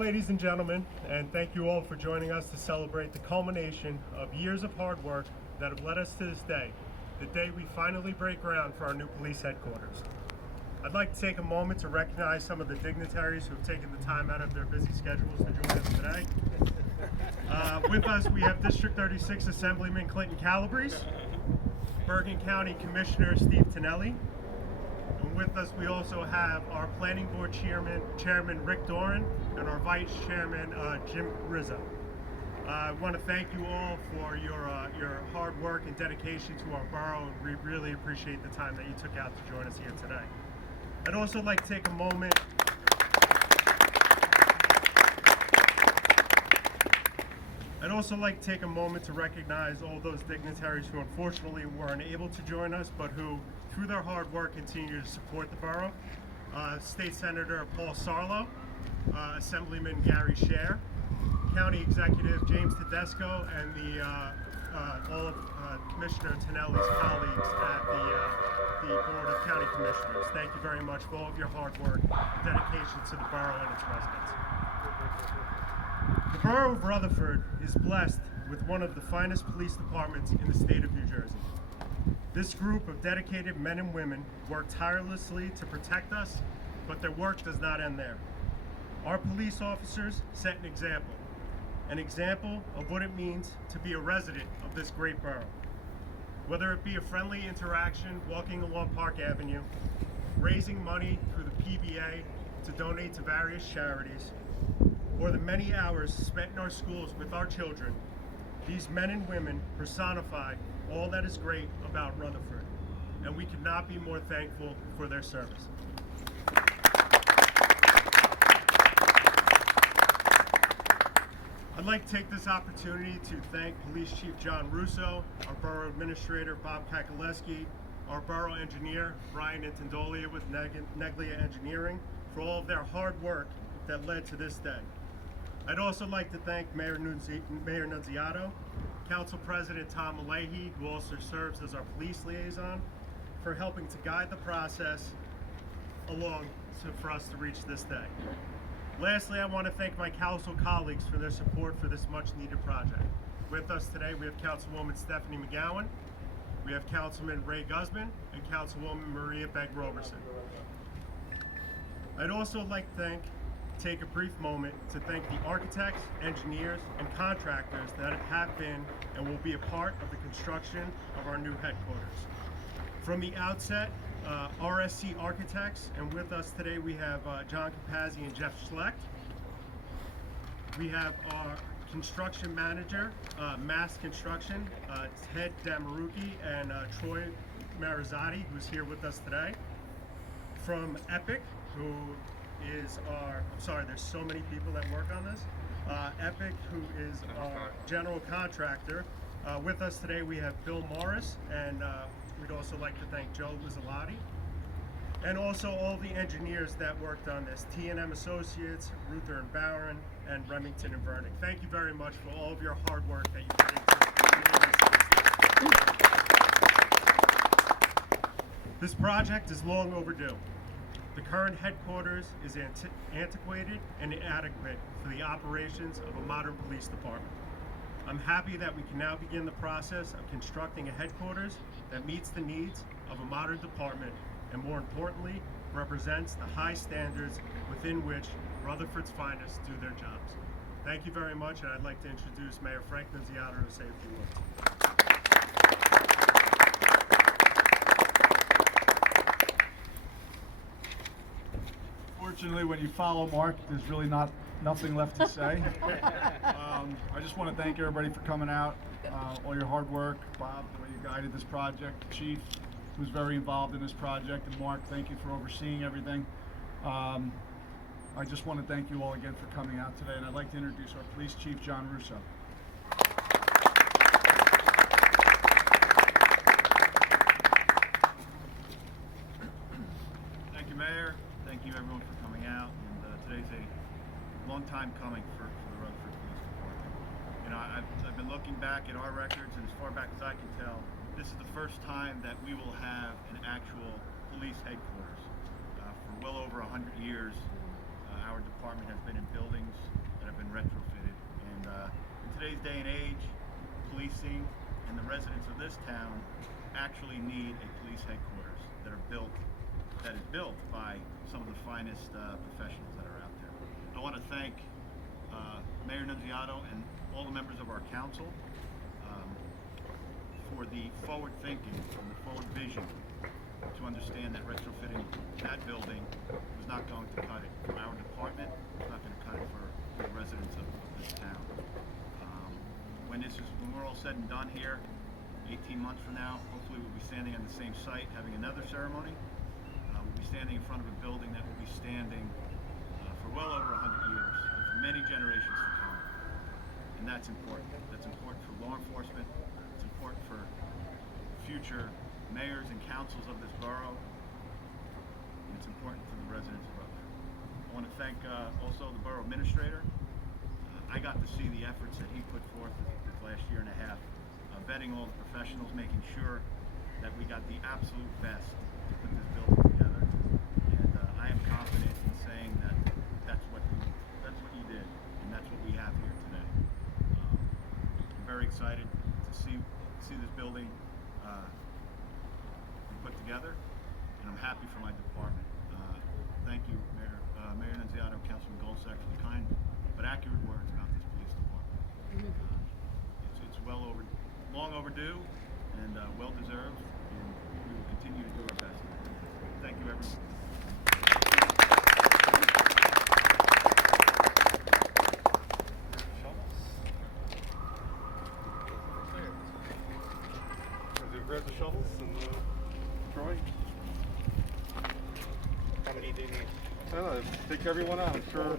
ladies and gentlemen, and thank you all for joining us to celebrate the culmination of years of hard work that have led us to this day, the day we finally break ground for our new police headquarters. I'd like to take a moment to recognize some of the dignitaries who have taken the time out of their busy schedules to join us today. With us, we have District 36 Assemblyman Clinton Calabrese, Bergen County Commissioner Steve Tonelli, and with us we also have our Planning Board Chairman Rick Doran and our Vice Chairman Jim Rizzo. I want to thank you all for your hard work and dedication to our borough, and we really appreciate the time that you took out to join us here today. I'd also like to take a moment to recognize all those dignitaries who unfortunately were unable to join us, but who, through their hard work, continue to support the borough. State Senator Paul Sarlo, Assemblyman Gary Scher, County Executive James Tedesco, and all of Commissioner Tonelli's colleagues at the Board of County Commissioners. Thank you very much for all of your hard work and dedication to the borough and its residents. The borough of Rutherford is blessed with one of the finest police departments in the state of New Jersey. This group of dedicated men and women work tirelessly to protect us, but their work does not end there. Our police officers set an example of what it means to be a resident of this great borough. Whether it be a friendly interaction walking along Park Avenue, raising money through the PBA to donate to various charities, or the many hours spent in our schools with our children, these men and women personify all that is great about Rutherford, and we could not be more thankful for their service. I'd like to take this opportunity to thank Police Chief John Russo, our Borough Administrator Bob Kakaleski, our Borough Engineer Brian Intandolia with Neglia Engineering for all of their hard work that led to this day. I'd also like to thank Mayor Nunziato, Council President Tom Malahy, who also serves as our police liaison, for helping to guide the process along for us to reach this day. Lastly, I want to thank my council colleagues for their support for this much-needed project. With us today, we have Councilwoman Stephanie McGowan, we have Councilman Ray Guzman, and Councilwoman Maria Begg-Roberson. I'd also like to take a brief moment to thank the architects, engineers, and contractors that have been and will be a part of the construction of our new headquarters. From the outset, RSC Architects, and with us today we have John Capazzi and Jeff Schlecht. We have our construction manager, Mass Construction, Ted Damaruki and Troy Marizzotti, who's here with us today. From Epic, who is there's so many people that work on this. Epic, who is our general contractor. With us today we have Bill Morris, and we'd also like to thank Joe Lizalotti. And also all the engineers that worked on this, T&M Associates, Ruther and Barron, and Remington and Vernick. Thank you very much for all of your hard work that you put into this. This project is long overdue. The current headquarters is antiquated and inadequate for the operations of a modern police department. I'm happy that we can now begin the process of constructing a headquarters that meets the needs of a modern department and, more importantly, represents the high standards within which Rutherford's finest do their jobs. Thank you very much, and I'd like to introduce Mayor Frank Nunziato to say a few words. Fortunately, when you follow Mark, there's really nothing left to say. I just want to thank everybody for coming out, all your hard work, Bob, the way you guided this project, the Chief, who's very involved in this project, and Mark, thank you for overseeing everything. I just want to thank you all again for coming out today, and I'd like to introduce our Police Chief, John Russo. Thank you, Mayor. Thank you, everyone, for coming out. And today's a long time coming for the Rutherford Police Department. You know, I've been looking back at our records, and as far back as I can tell, this is the first time that we will have an actual police headquarters. For well over 100 years, our department has been in buildings today's day and age, policing and the residents of this town actually need a police headquarters that is built by some of the finest professionals that are out there. I want to thank Mayor Nunziato and all the members of our council for the forward thinking and the forward vision to understand that retrofitting that building was not going to cut it for our department. It's not going to cut it for the residents of this town. When we're all said and done here, 18 months from now, hopefully we'll be standing on the same site having another ceremony. We'll be standing in front of a building that will be standing for well over 100 years, and for many generations to come. And that's important. That's important for law enforcement. It's important for future mayors and councils of this borough. And it's important to the residents of Rutherford. I want to thank also the borough administrator. I got to see the efforts that he put forth this last year and a half, vetting all the professionals, making sure that we got the absolute best to put this building together. And I am confident in saying that that's what you did, and that's what we have here today. I'm very excited to see this building put together, and I'm happy for my department. Thank you, Mayor Nunziato, Councilman Goldsack, for the kind but accurate words about this police department. It's long overdue, and well deserved, and we will continue to do our best. Thank you, everyone. Grab the shovels and Troy. How many do you need? I don't know, take everyone out. I'm sure.